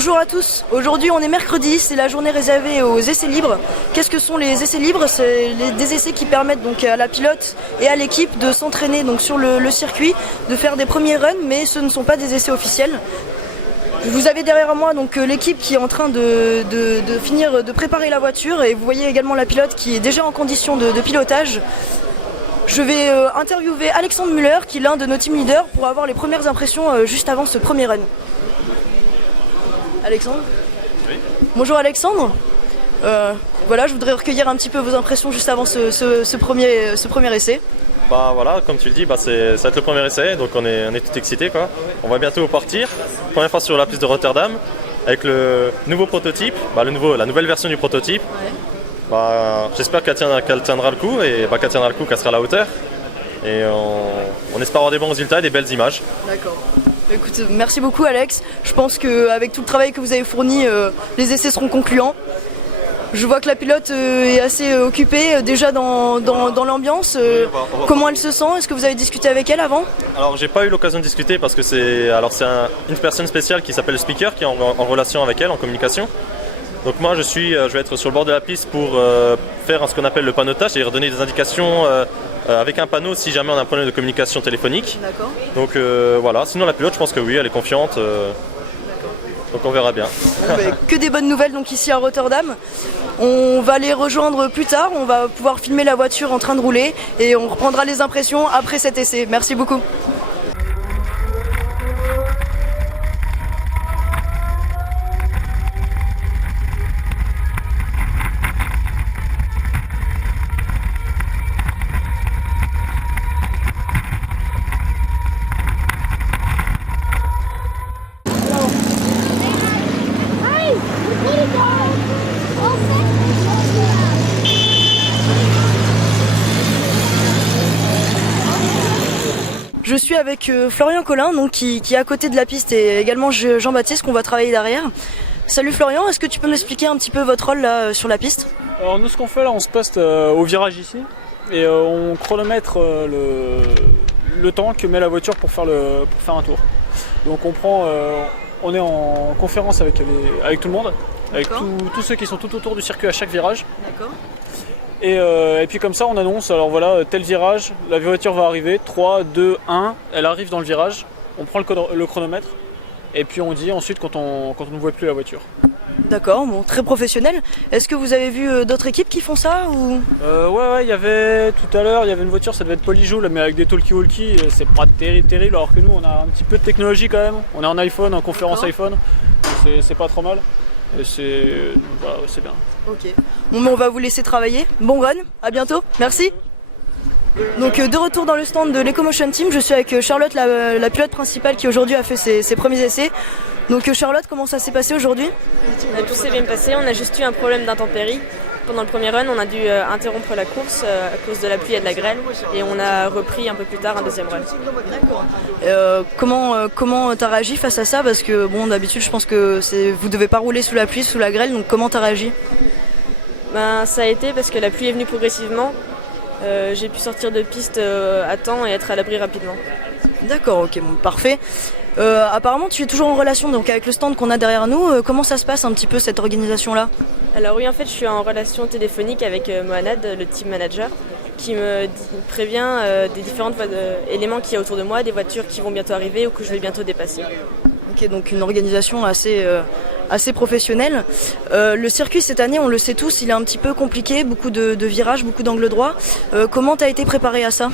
Bonjour à tous, aujourd'hui on est mercredi, c'est la journée réservée aux essais libres. Qu'est-ce que sont les essais libres? C'est des essais qui permettent donc à la pilote et à l'équipe de s'entraîner donc sur le circuit, de faire des premiers runs, mais ce ne sont pas des essais officiels. Vous avez derrière moi donc l'équipe qui est en train de finir de préparer la voiture et vous voyez également la pilote qui est déjà en condition de pilotage. Je vais interviewer Alexandre Muller qui est l'un de nos team leaders pour avoir les premières impressions juste avant ce premier run. Alexandre? Oui. Bonjour Alexandre. Voilà, je voudrais recueillir un petit peu vos impressions juste avant ce premier essai. Bah voilà, comme tu le dis, ça va être le premier essai, donc on est tout excité quoi. On va bientôt partir. Première fois sur la piste de Rotterdam avec le nouveau prototype, la nouvelle version du prototype. Ouais. J'espère qu'elle tiendra le coup et qu'elle tiendra le coup, qu'elle sera à la hauteur. Et on espère avoir des bons résultats et des belles images. D'accord. Écoute, merci beaucoup Alex. Je pense qu'avec tout le travail que vous avez fourni, les essais seront concluants. Je vois que la pilote est assez occupée déjà dans l'ambiance. Comment elle se sent? Est-ce que vous avez discuté avec elle avant? Alors j'ai pas eu l'occasion de discuter parce que c'est une personne spéciale qui s'appelle le speaker qui est en relation avec elle, en communication. Donc moi je vais être sur le bord de la piste pour faire ce qu'on appelle le panotage, c'est-à-dire donner des indications avec un panneau si jamais on a un problème de communication téléphonique. D'accord. Donc voilà, sinon la pilote je pense que oui, elle est confiante. Donc on verra bien. Que des bonnes nouvelles donc ici à Rotterdam. On va les rejoindre plus tard, on va pouvoir filmer la voiture en train de rouler et on reprendra les impressions après cet essai. Merci beaucoup. Je suis avec Florian Collin donc, qui est à côté de la piste et également Jean-Baptiste qu'on va travailler derrière. Salut Florian, est-ce que tu peux m'expliquer un petit peu votre rôle là sur la piste? Alors nous ce qu'on fait là, on se poste au virage ici et on chronomètre le temps que met la voiture pour faire un tour. Donc on est en conférence avec tout le monde, avec tous ceux qui sont tout autour du circuit à chaque virage. D'accord. Et puis comme ça on annonce, alors voilà, tel virage, la voiture va arriver, 3, 2, 1, elle arrive dans le virage, on prend le chronomètre et puis on dit ensuite quand on ne voit plus la voiture. D'accord, bon, très professionnel. Est-ce que vous avez vu d'autres équipes qui font ça ou... Ouais, il y avait tout à l'heure, il y avait une voiture, ça devait être Polyjoule, mais avec des talkie-walkie, c'est pas terrible, alors que nous on a un petit peu de technologie quand même. On est en iPhone, en conférence iPhone, donc c'est pas trop mal. Et c'est bien. Ok. Bon, mais on va vous laisser travailler. Bon run, à bientôt. Merci. Donc de retour dans le stand de l'Ecomotion Team, je suis avec Charlotte, la pilote principale qui aujourd'hui a fait ses premiers essais. Donc Charlotte, comment ça s'est passé aujourd'hui? Tout s'est bien passé, on a juste eu un problème d'intempéries. Pendant le premier run, on a dû interrompre la course à cause de la pluie et de la grêle et on a repris un peu plus tard un deuxième run. D'accord. Comment t'as réagi face à ça? Parce que bon, d'habitude, je pense que vous devez pas rouler sous la pluie, sous la grêle, donc comment t'as réagi? Ça a été parce que la pluie est venue progressivement. J'ai pu sortir de piste à temps et être à l'abri rapidement. D'accord, ok, bon, parfait. Apparemment, tu es toujours en relation donc, avec le stand qu'on a derrière nous. Comment ça se passe un petit peu cette organisation-là? Alors oui, en fait, je suis en relation téléphonique avec Mohanad, le team manager, qui me prévient des différents éléments qu'il y a autour de moi, des voitures qui vont bientôt arriver ou que je vais bientôt dépasser. Ok, donc une organisation assez professionnelle. Le circuit cette année, on le sait tous, il est un petit peu compliqué, beaucoup de virages, beaucoup d'angles droits. Comment tu as été préparé à ça?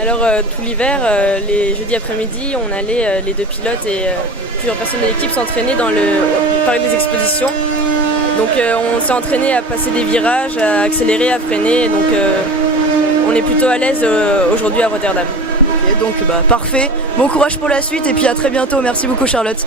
Alors tout l'hiver, les jeudis après-midi, on allait, les deux pilotes et plusieurs personnes de l'équipe s'entraîner dans le parc des expositions. Donc on s'est entraîné à passer des virages, à accélérer, à freiner. Donc on est plutôt à l'aise aujourd'hui à Rotterdam. Ok, donc parfait. Bon courage pour la suite et puis à très bientôt. Merci beaucoup Charlotte.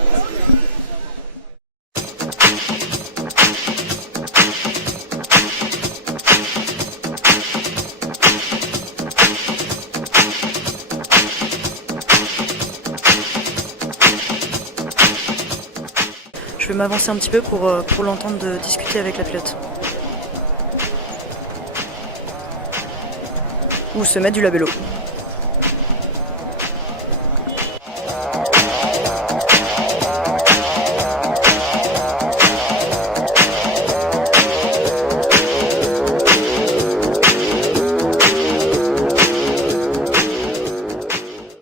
Je vais m'avancer un petit peu pour l'entendre discuter avec la pilote. Ou se mettre du labello.